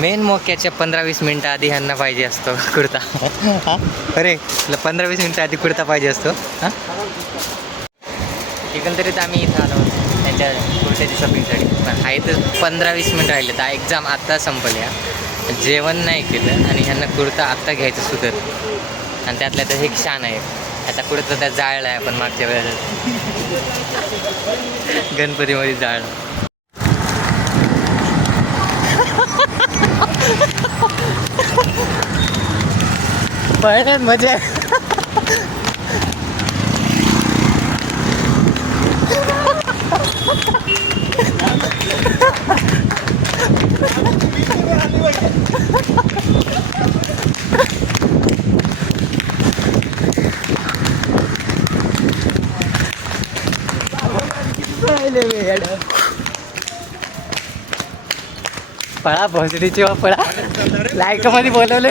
Main मोक्याच्या 15-20 मिनटं आधी ह्यांना पाहिजे असतो कुर्ता. अरे 15-20 मिनटं आधी कुर्ता पाहिजे असतो. हां एकंदरीत आम्ही इथं आलो त्यांच्या कुर्त्याची शॉपिंगसाठी. आहे तर 15-20 मिनटं राहिले तर एक्झाम आत्ता संपल्या, जेवण नाही केलं आणि ह्यांना कुर्ता आत्ता घ्यायचं सुधर. आणि त्यातल्या तर एक शान आहे आता कुर्ता त्या जाळला आहे आपण मागच्या वेळेला गणपतीमध्ये जाळला. पहिल्यात मजा आहे. पळा भोसडीची पळा लायकामध्ये बोलवले.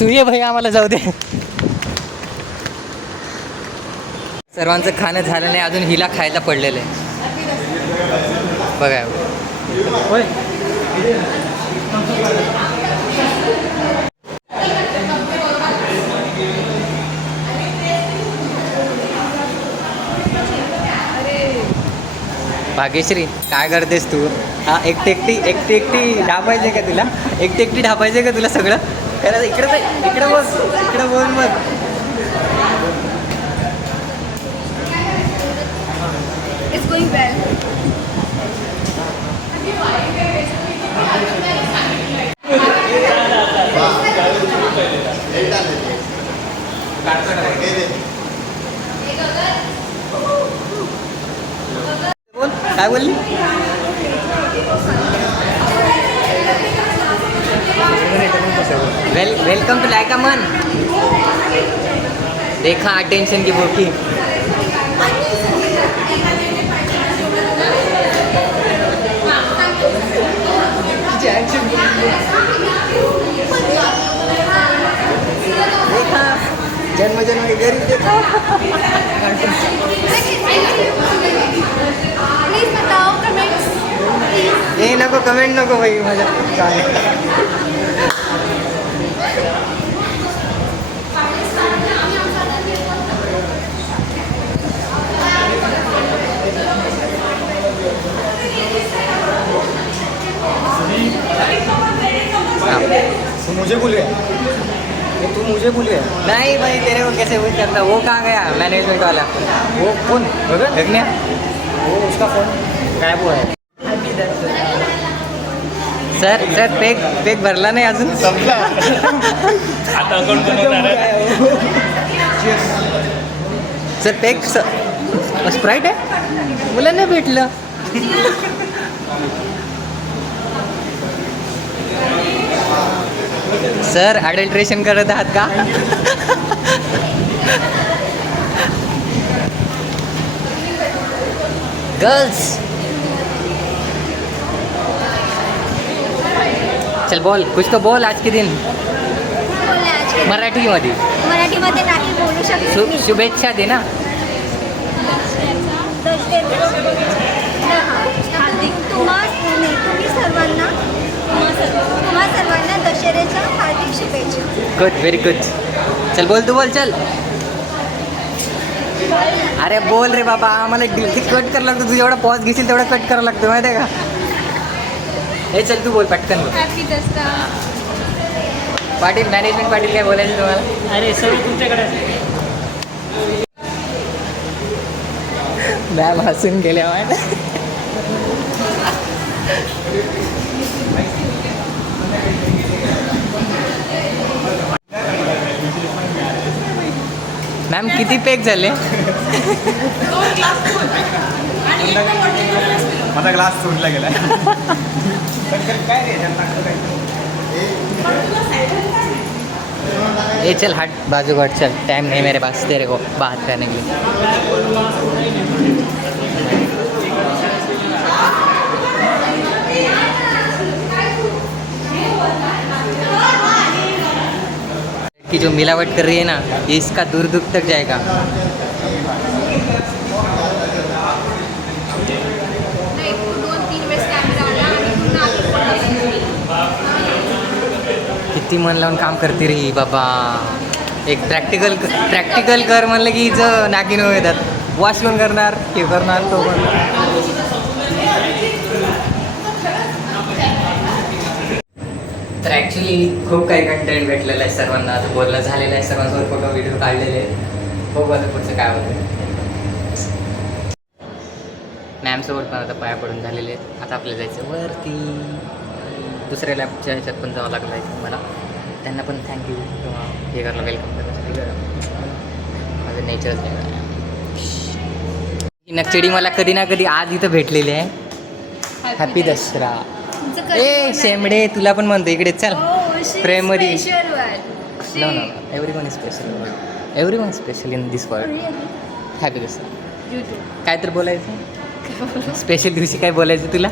तू ये भाई आम्हाला जाऊ दे. सर्वांचं खाणं झालं नाही अजून, हिला खायला पडलेलं आहे बघा. होय भाग्यश्री काय करतेस तू? हा एकटी एकटी ढापायचे का तुला? एकटी ढापायचे का तुला सगळं? खरं इकडं बोल मग. It's going well. बोल काय बोलली? वेलकम टू लायका मन. देखा अटेंशन की भूखी. देखा जन्म के गरीब देखा. Please बताओ comments. ये नको कमेंट नको भाई माझ्या काय. तू मुझे भूल गया. तू मुझे भूल गया. नहीं भाई तेरे को कैसे वो करता. वो कहाँ गया मैनेजमेंट वाला? वो कौन देखने वो उसका फोन गायब हुआ है. सर पेक भरला नाही अजून. आता अकाउंट सर पेक स्प्राईट आहे मुलांना भेटलं. सर अडल्ट्रेशन करत आहात का? गर्ल्स चल बोल कुछ तो बोल आज के दिन मराठीमध्ये. मराठीमध्ये नाही बोलू शकत मी. शुभेच्छा दे ना. तुम्ही सर्वांना तुम्हा सर्वांना दशऱ्याच्या हार्दिक शुभेच्छा. Good very good. चल बोल तू बोल चल. अरे बोल रे बाबा आम्हाला कट करावं लागतं. तू जेवढा पॉज घेशील तेवढा कट करावं लागतं माहिती आहे का? हे चल तू बोल पटकन बोल. हॅपी दसरा. पाटील मॅनेजमेंट पाटील काय बोलायचं तुम्हाला? अरे सर्व तुमच्याकडे. मॅम हसून गेल्या मॅम किती पेक झाले? माझा ग्लास सोडला गेला. ए चल हट बाजू हट चल. टाइम नहीं मेरे पास तेरे को बात करने के लिए. कि जो मिलावट कर रही है ना ये इसका दूर दूर तक जाएगा. किती मन लावून काम करते रे बाबा. एक प्रॅक्टिकल कर म्हणलं की हिचं नाकीन येतात. वॉशमन करणार, हे करणार, तो करणार. तर ॲक्च्युली खूप काही कंटेंट भेटलेलं आहे सर्वांना. आता बोलणं झालेलं आहे सर्वांसोबत, फोटो व्हिडिओ काढलेले आहेत. बघू आता पुढचं काय होतं. मॅमसोबत पण आता पाया पडून झालेले आहेत. आता आपल्याला जायचं वरती. दुसऱ्या लॅबच्या ह्याच्यात पण जावं लागलं आहे मला. त्यांना पण थँक्यू किंवा हे करायला वेलकम करण्यासाठी. माझं नेचरच नाही. ही नक्षडी मला कधी ना कधी आज इथं भेटलेली आहे. हॅपी दसरा. ए शेमडे, तुला पण म्हणतो इकडे चल. प्रेममध्ये no no everyone is special. Everyone special in this world. Happy Dasara. काय तर बोलायचं स्पेशल दिवशी, काय बोलायचं तुला?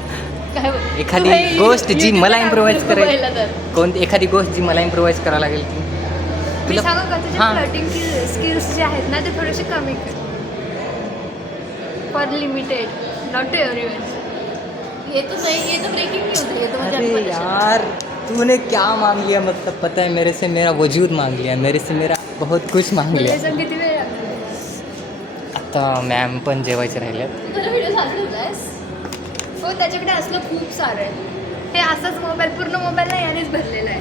एखादी गोष्ट जी मला इम्प्रोवाइज करायची, कोणती एखादी गोष्ट जी मला इम्प्रोवाइज करावं लागेल ती तुला सांगू का? तुझे हां. फ्लटिंग स्किल्स जे आहेत ना ते थोडेसे कमी कर. For limited, not to everyone. ये तो ब्रेकिंग न्यूज है. ये तो मुझे अरे अभी पता यार तूने क्या मांग लिया, मतलब पता है मेरे से मेरा वजूद मांग लिया, मेरे से मेरा बहुत कुछ मांग लिया. चला. किती वेळ लागला? आता मॅम पण जेवायचे राहिले. तुला व्हिडिओ साठवलायस? हो, त्याच्याकडे असलं खूप सारं आहे. हे असाच मोबाईल, पूर्ण मोबाईलला यानेच भरलेला आहे.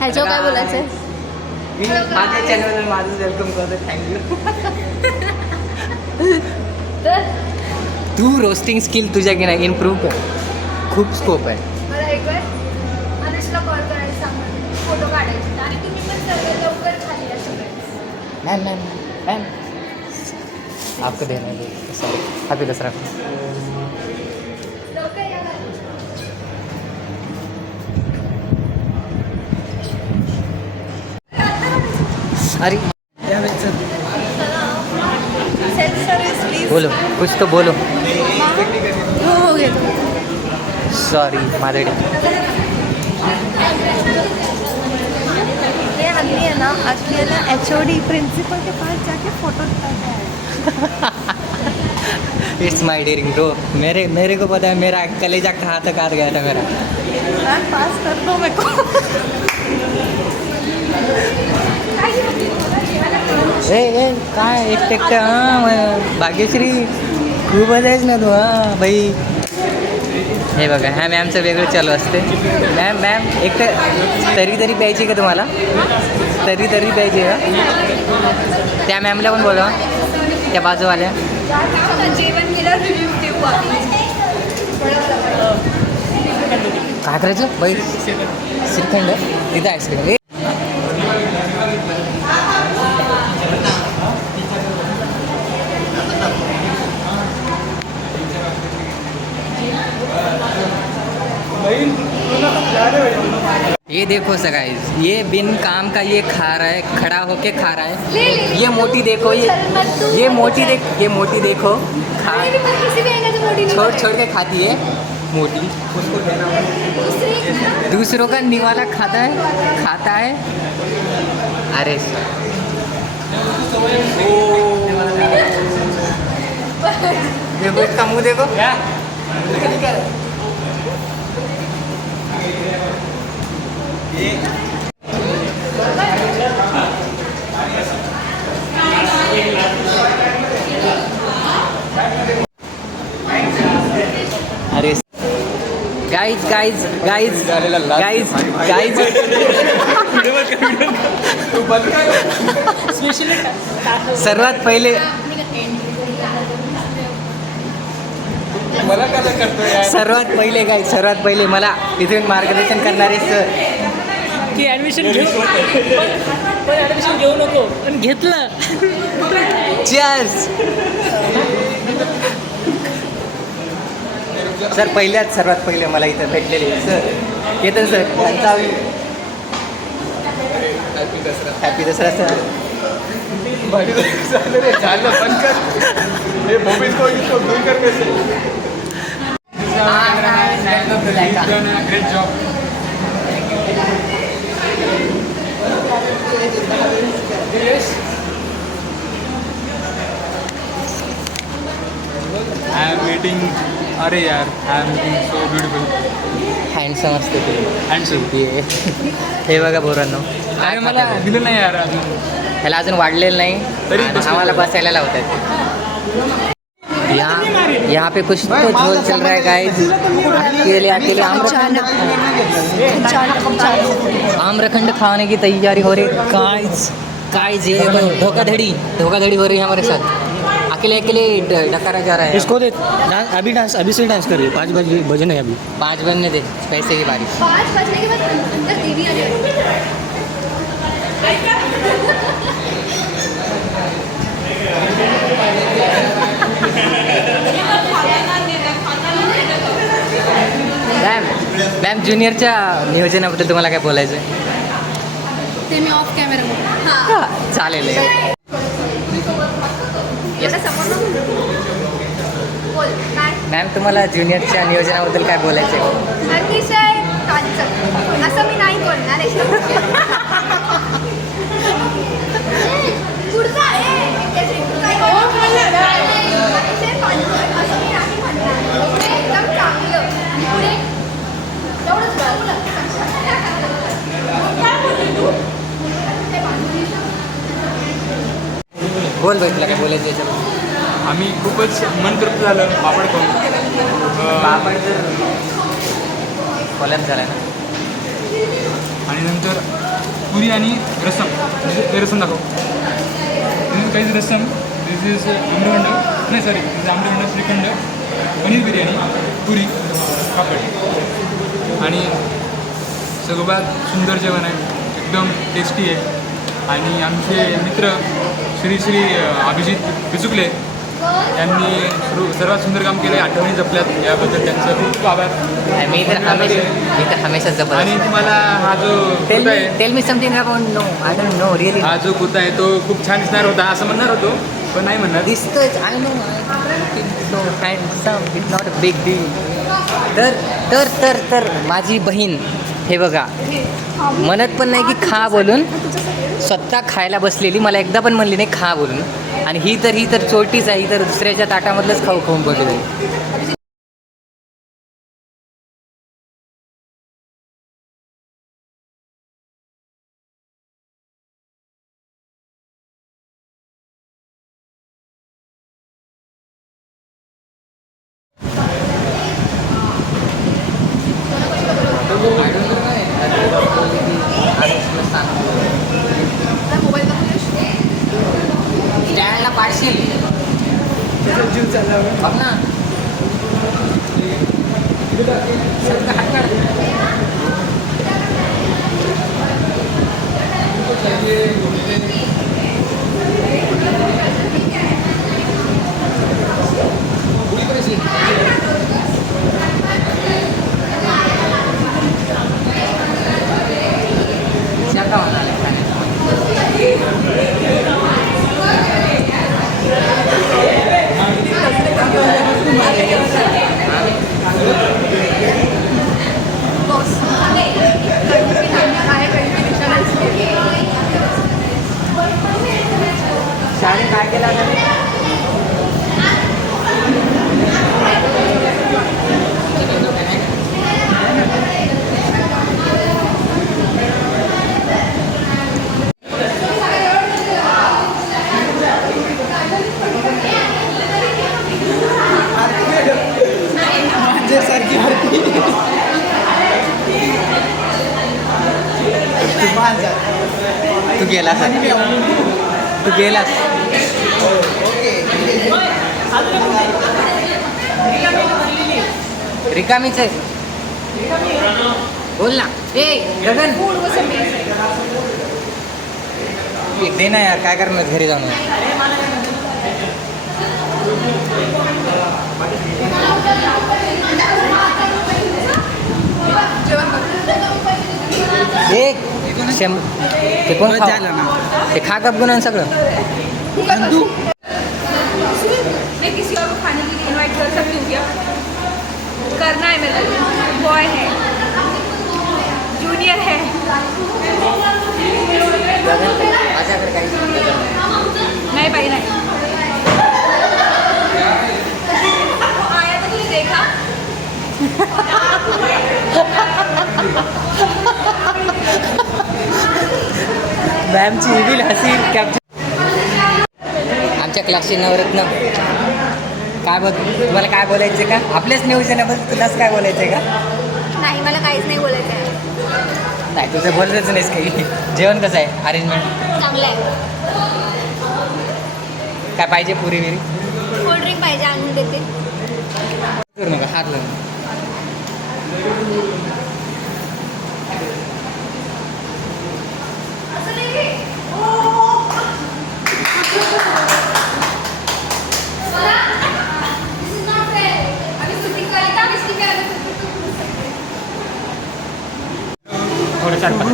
ह्याच्यावर काय बोलायचं आहे? मी माझ्या चॅनलवर माझं वेलकम करतो. थँक्यू. तर तू रोस्टिंग स्किल तुझ्या की नाही इम्प्रूव्ह कर. खूप स्कोप आहे. मला एक वेळ अनुषला कॉल करायला सांग, फोटो काढायचे. आणि तुम्ही पण सर्व लवकर खाली या सगळे. मैम मैम मैम आपको देना है. सॉरी. हैप्पी दसरा. लवकर या. अरे सेल्फ सर्विस प्लीज. बोलो कुछ तो बोलो. हो घेतो. सॉरी माझ्याकडे. ये आदमी है ना, असली है ना, HOD प्रिंसिपल के पास जाके फोटो दिखाता है. It's my dairying bro. मेरे को पता है मेरा कलेजा कहाँ तक आ गया था मेरा. पास कर दो मेरे को. ए काय एकटं हां भाग्यश्री खूपच आहेस ना तू. हां बाई. हे बघा ह्या मॅमचं वेगळं चालू असते. मॅम एकटं तरी प्यायची का तुम्हाला? तरी प्यायची का? त्या मॅमला पण बोला, त्या बाजूवाल्या. जेवण केलं रिव्ह्यू देऊ आम्ही. काय करायचं बाई? श्रीखंड तिथं आहे श्रीखंड. ये देखो गाइस, ये बिन काम का ये खा रहा है, खड़ा होके खा रहा है. ये मोटी देखो, ये मोटी देखो खा, छोड़ के खाती है मोटी. उसको देना, दूसरों का निवाला खाता है. अरे देखो इसका मुंह देखो. अरे गाइज सर्वात पहिले मला इथून मार्गदर्शन करणारे सर की ॲडमिशन घेऊ नको, पण घेतलं. चीअर्स. सर सर्वात पहिले मला इथं भेटलेले सर केतन सर, त्यांचा happy Dussehra sir. Great job. I am meeting अरे यार I am looking so beautiful. Handsome असते ते. हँडसम. हे बघा पोरांनो, अरे मला दिलं नाही यार अजून. ह्याला अजून वाढलेलं नाही तरी आणि बसलो. आम्हाला बसायला लावतात. यहाँ पे कुछ तो झोल चल रहा है गाइस. अकेले अकेले आम्रखंड खाने की तैयारी हो रही है गाइस. गाइस ये धोखाधड़ी हो रही है हमारे साथ. अकेले अकेले डकारा जा रहा है. इसको दे डांस, अभी से डांस कर रही है. 5 बजे नहीं अभी. 5 बनने दे, पैसे की बारी. 5 बजने के बाद अंदर देवी आ जाएगी. मॅम ज्युनियरच्या नियोजनाबद्दल तुम्हाला काय बोलायचं आहे? ते मी ऑफ कॅमेरा चालेल. एवढा समोर बोल काय मॅम तुम्हाला ज्युनियरच्या नियोजनाबद्दल काय बोलायचं आहे? अतिशय कांचन. असं मी नाही बोलणार आहे. पुढचा अतिशय कांचन असं मी नाही म्हणणार. पुढे एकदम चांगलं आणि पुढे एवढंच बोललं. काय बोलली तू? बोल तुला काय बोलायचं आहे? आम्ही खूपच मन तृप्त झालं पापड खाऊन. पापड जर कोलॅप झाला ना. आणि नंतर पुरी आणि रसम. ते रसम दाखव. काहीच रसम. दिस इज आम्रखंड. नाही सॉरी, दिस इज आम्रखंड, श्रीखंड, पनीर बिर्याणी, पुरी, पापड आणि सगळ्यात सुंदर जेवण आहे. एकदम टेस्टी आहे. आणि आमचे मित्र श्री अभिजित बिचुकले यांनी सर्वात सुंदर काम केलं. आठवणी जपल्यात याबद्दल त्यांचं खूप खूप आभार. मी तर हमेशा जबरदस्त. आणि तुम्हाला हा जो कुर्ता आहे, tell me something about no I don't know really. हा जो कुर्ता आहे तो खूप छान दिसणार होता असं म्हणणार होतो, पण नाही म्हणणार. दिसतंच. I know so handsome. It's not a big deal. तर माझी बहीण हे बघा म्हणत पण नाही की खा बोलून, स्वतः खायला बसलेली. मला एकदा पण म्हणली नाही खा बोलून. आणि ही तर चोरटीच आहे. ही तर दुसऱ्याच्या ताटामधलंच खाऊन बघेल. मोबाईल स्टँडला पाडशील बघ ना. शाळेत काय केलं आता? तू गेलास. रिकामीच आहे. बोल ना. ए गगन दे ना यार. काय करणार घरी जाऊन? ते कोण ते खा गप गुण सगळं. मैं किसी और को खाने के लिए इनवाइट कर सकती हूँ क्या? करना है मेरा. बॉय है, जूनियर है. माझ्याकडे काही नहीं भाई नहीं. आया तो तुझे देखा मॅमची इव्हिल हसी कॅप्चर. आमच्या क्लासची नवरत्न काय बोल तुम्हाला काय बोलायचं का आपल्याच नियोजनाबद्दल तुलाच काय बोलायचं का? नाही मला काहीच नाही बोलायचं आहे. नाही तुझं बोलतच नाहीस काही. जेवण कसं आहे अरेंजमेंट चांगलं आहे. काय पाहिजे पुरी विरी कोल्ड्रिंक पाहिजे आणून देते. करू नका हात लावून. थोडं 4-5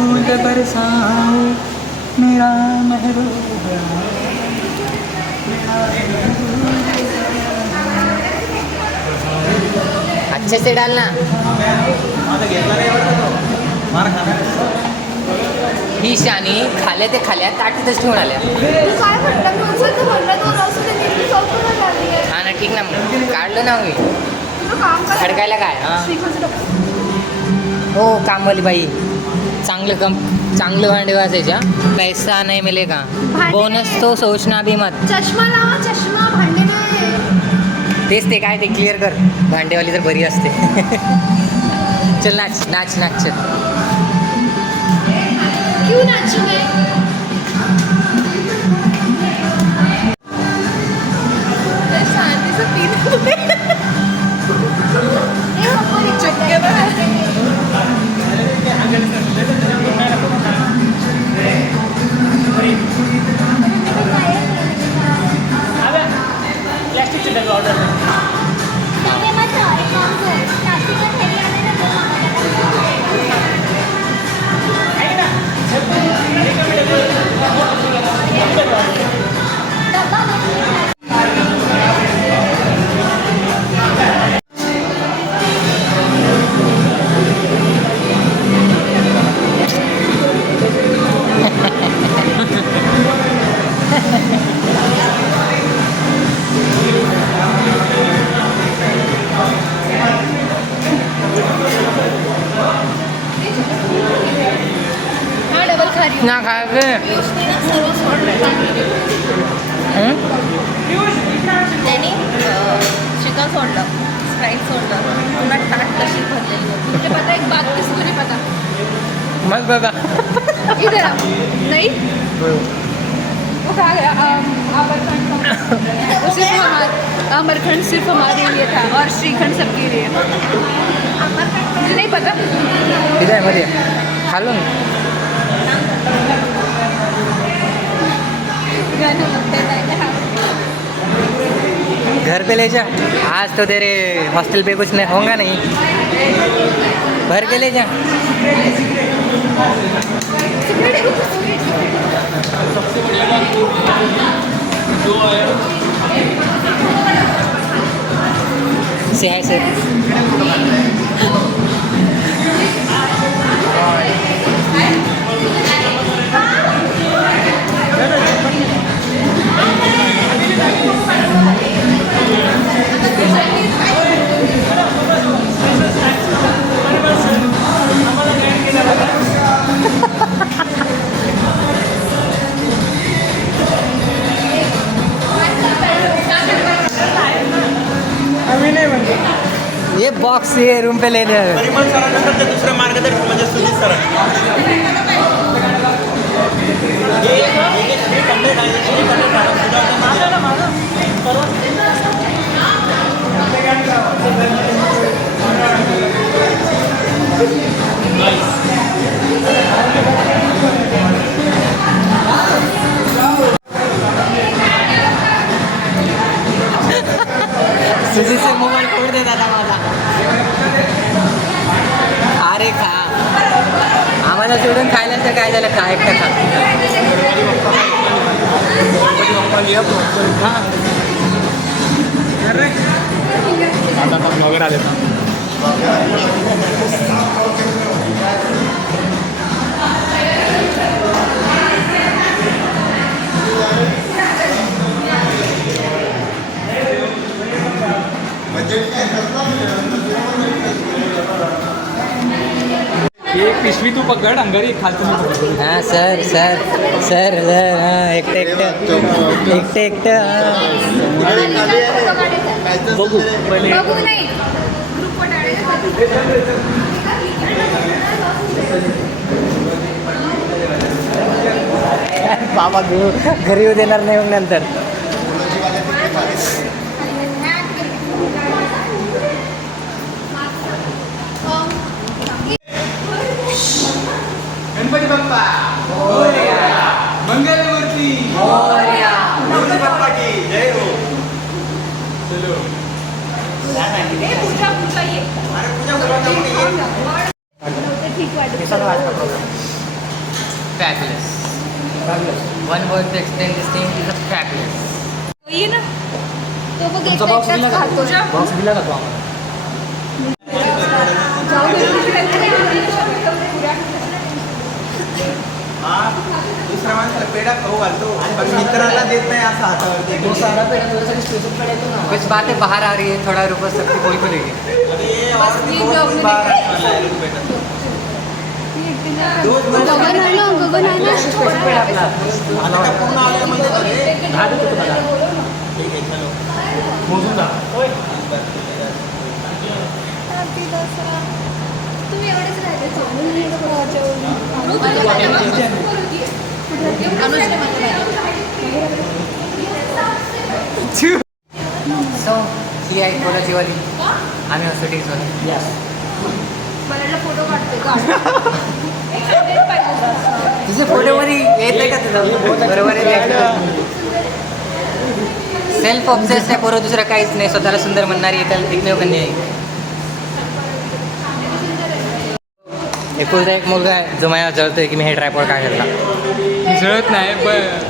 अच्छे से डालना. ही शानी खाल्या ते खाल्या ताटीतच ठेवून आल्या. काय म्हटलं मी उचलतो म्हटलं तो असं ते नेहमी चौकोनात लागली आहे. हा ना ठीक ना मग काढलं ना मी तुझं काम काय? खडकायला काय हा श्रीखंडचं डबं. हो कामवाली बाई चांगलं भांडे वाजायच्या पैसा नाही मिलेगा बोनस तो सोचना भी मत. चष्मा लावा चष्मा भांडे नाही. तेच ते काय ते क्लिअर कर भांडेवाली तर बरी असते. चल नाच नाच नाच चल. क्यों नाचू मैं? शांति से पीना. चुपके में प्लॅस्टिकचे डबे ऑर्डर हा डबल खारी ना काय गे पियुषने ना सर्व सोडलं. त्याने चिकन सोडलं स्प्राईट सोडलं पुन्हा ताट कशी भरलेली होती. तुझे पता एक बात किस तुझे पता मग बघा इधर आ. नहीं वो कहा गया आमरखंड वो सिर्फ हमारा आमरखंड सिर्फ हमारे लिए था और श्रीखंड सबके लिए. मुझे नहीं पता. इथे आहे मध्ये खालून गाना लगता है. घर पे ले जा आज तो तेरे हॉस्टल पे कुछ नहीं होगा नहीं भर के ले जा. से है सर ये बॉक्स ये रूम पे ले ले. परिमल सरांनंतर ते दुसरे मार्गदर्शक म्हणजे सुनील सर सुजीचे मोबाईल फोड दे दादा माझा. अरे खा आम्हाला सोडून खायला तर काय झालं काय एकटं खा. आता ब्लॉगर आले ना. एक पीस पिशवी तू पकड आणि घरी खालचं मी पकड. हां सर सर सर सर हां एकटं एकटं हां बघू नाही ग्रुप बाबा घरी येऊ देणार नाही मग नंतर. गणपती बाप्पा मंगलमूर्ती गणपती बाप्पा की जय हो. चलो. अरे पूजा करवायला ठीक वाटत. Fabulous. One word to explain this thing is a fabulous. ये ना तो बघ तुमचा एकटा बॉक्स दिला एकटाच खातो. का बॉक्स दिला का तो आम्हाला जाऊ दे. हा दुसऱ्या माणसाला पेढा खाऊ घालतो पण मित्राला देत नाही असं हातावरती. तो सारा पेढा तुझ्यासाठी स्पेशल पेढा येतो ना कुछ बातें बाहर आ रही है, थोड़ा रुको, सबकी कोई को लेंगे. अरे बस और भी ये बहुत लोग कुछ बाहर आने वाला है लोग पेढा. गगन आहे ना गगन आहे ना स्पेशल पेढा आपला आता का पूर्ण आलं म्हणजे अरे दहा देतो तुम्हाला ठीक आहे चलो. मोजून जा तुम्ही एवढेच So, ही आहे कोलाजीवाली, आम्ही हॉस्पिटल्सवाली. यस मला फोटो काढते तुझे फोटोमध्ये येत आहे का तुझं बरोबर आहे. सेल्फ ऑब्सेस आहे पोरं, दुसरं काहीच नाही. स्वतःला सुंदर म्हणणारी एकमेव कन्या आहे. एकुलता एक मुलगा आहे जो माझ्या जळतोय की मी हे ट्रायपॉड काय करता. जळत नाही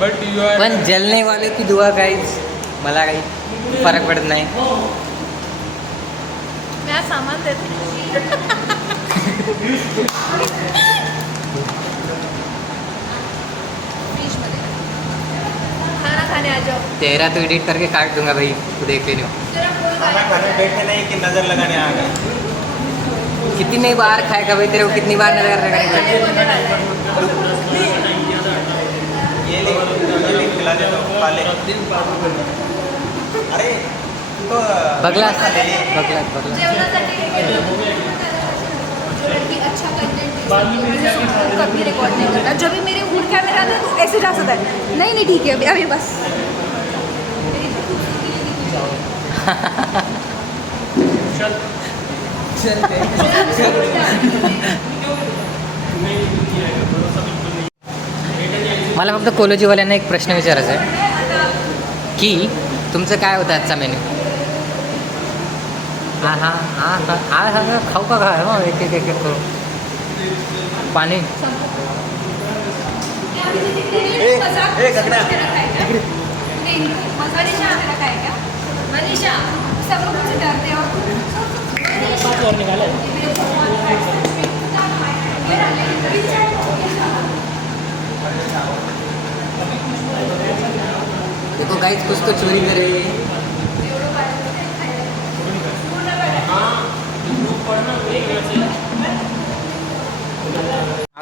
बट यू आर पण जलने वाले की दुआ काहीच मला काही फरक पडत नाही. मैं सामान देते खाना खाने आ जाओ. तेरा तो एडिट करके काट दूंगा भाई, तू देख लेना. खाना खाने बैठे नहीं कि नजर लगाने आ गए. कितनी बार खाएगा भाई तेरे को, कितनी बार नजर लगाएगा. ये ले खिला देता हूँ खा ले. अरे तो बगला ले ले. बगला अच्छा कंटेंट कभी रिकॉर्ड नहीं करता. जब भी मेरे ऊपर कैमरा आता है ऐसे जा सकता है. नहीं ठीक है अभी बस. मला फक्त कोलोजीवाल्यांना एक प्रश्न विचारायचा आहे की तुमचं काय होतं आजचा मेन्यू. हां हां हां हां हां हां खाऊ का काय हो, एक एक एक एक करू. पाणी ए गगना मनीषा सब लोग मुझसे डरते हो. देखो गाइस कुछ तो चोरी करे.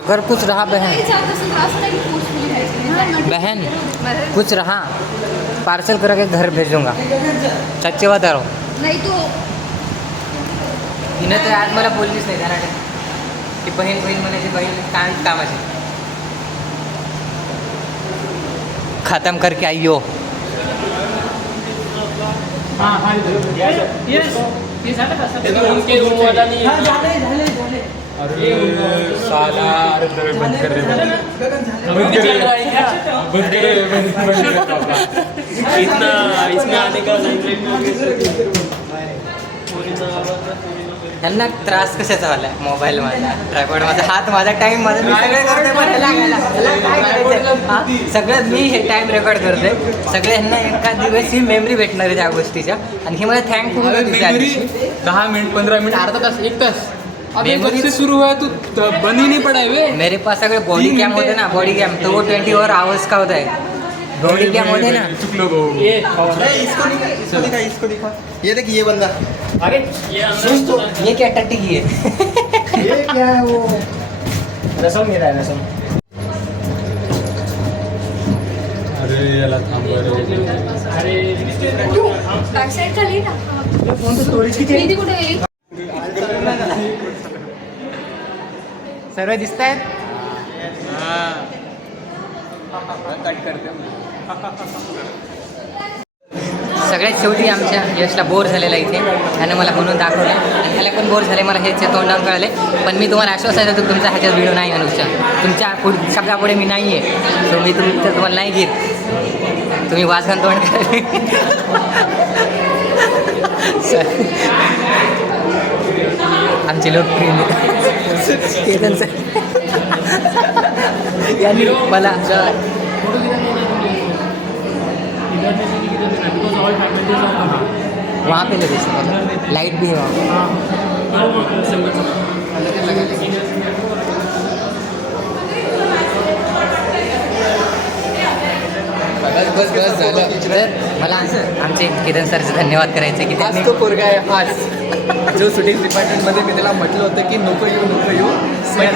अगर कुछ रहा बहन कुछ रहा पार्सल करा के घर भेज दूंगा. सच्चे बता रहा हूँ. नहीं तो हिनं तर आज मला बोललीच नाही जाणार की बहीण म्हणायची बहीण काय कामाची. खत्म करके आइयो. अरे साला अरे बंद कर रे बंद कर रे बाबा. इतना इसमें आने का ह्यांना त्रास कशाचा झाला मोबाईल माझा ट्रायपॉड माझा हात माझा टाइम माझा मी सगळे करते पण ह्याला काय करायचं. हा सगळं मी हे टाइम रेकॉर्ड करते. सगळे ह्यांना एका दिवस ही मेमरी भेटणार आहे त्या गोष्टीच्या आणि हे मला थँकफुल मेमोरी 10 मिनट 15 मिनट अर्धा तास 1 तास. Memory- से शुरू हुआ तो बंद ही नहीं पड़ा है वे. मेरे पास अगर बॉडी कैम होते ना बॉडी कैम तो वो 24 आवर्स का होता है. बॉडी कैम होते ना चुकलो गो. इसको दिखा इसको दिखा. ये देख ये बंदा. ये क्या टट्टी की है. ये क्या है वो. रसम घेत आहे रसम. अरे याला थांब बॅक साईड खाली ना स्टोरेज किती आहे? किती कुठे आहे? सर्व दिसत आहेत. कट करते सगळ्यात शेवटी आमच्या यशला बोर झालेला इथे त्यानं मला म्हणून दाखवलं आणि ह्याला पण बोर झाले मला ह्याच्या तोंडावर कळाले. पण मी तुम्हाला आश्वासन देतो तुमचा ह्याच्यात व्हिडिओ नाही अनुच्या तुमच्या शब्दापुढे मी नाही आहे. सो मी तुमचं तुम्हाला नाही घेत. तुम्ही वाचन तोंड कराले. आमचे लोकप्रिय केतन सर यांनी मला वहाँ पे लगे सर लाइट भी है वहाँ बस बस झालं. तर मला आमचे केतन सरचे धन्यवाद करायचे की आज त्यांनी तो पोरगा आहे आज जो शूटिंग डिपार्टमेंटमध्ये मी त्याला म्हटलं होतं की नको येऊ सर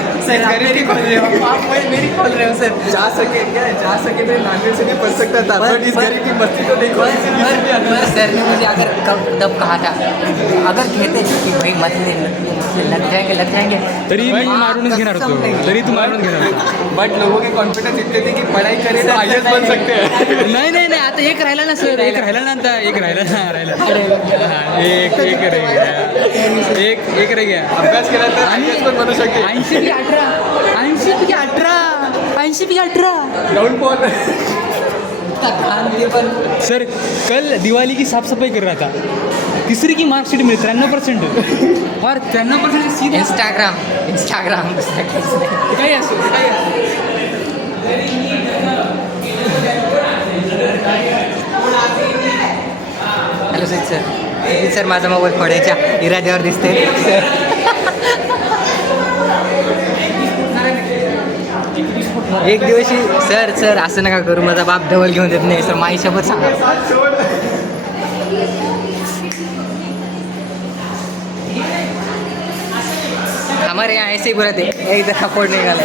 मेरी खोल रहे हो आप मेरी खोल रहे हो सर जा सके मैं नॉनवेज से नहीं पढ़ सकता था बट इस गरीब की मस्ती को देखो सर ने मुझे अगर तब कहा था अगर कहते कि भाई मत लग जाएंगे तरी मी मारूनच घेणार होतो. तरी तू मारून घेणार होता. बट लोगों के कॉन्फिडेंस इतने थे कि पढ़ाई करे तो IAS बन सकते हैं नाही नाही नाही आता एक राहिला ना सर. एक राहिला ना आता. एक राहिला ना राहिला एक रह गया. अभ्यास केला तर IAS पण बनू शकते 80 ग्राउंड बॉल. ते पण सर कल दिवाली की साफ सफाई कर रहा था. तीसरी की मार्कशीट में 93% और 93% सीधे इंस्टाग्राम काही असो काही असो. हॅलो सर माझा मोबाईल फोडायच्या इराद्यावर दिसते. एक दिवशी सर असं नका करू माझा बाप ढवल घेऊन देत नाही सर माझी शपथ सांगा. हमारे यहाँ ऐसे ही बोलते एक दफा फोड़ निकाले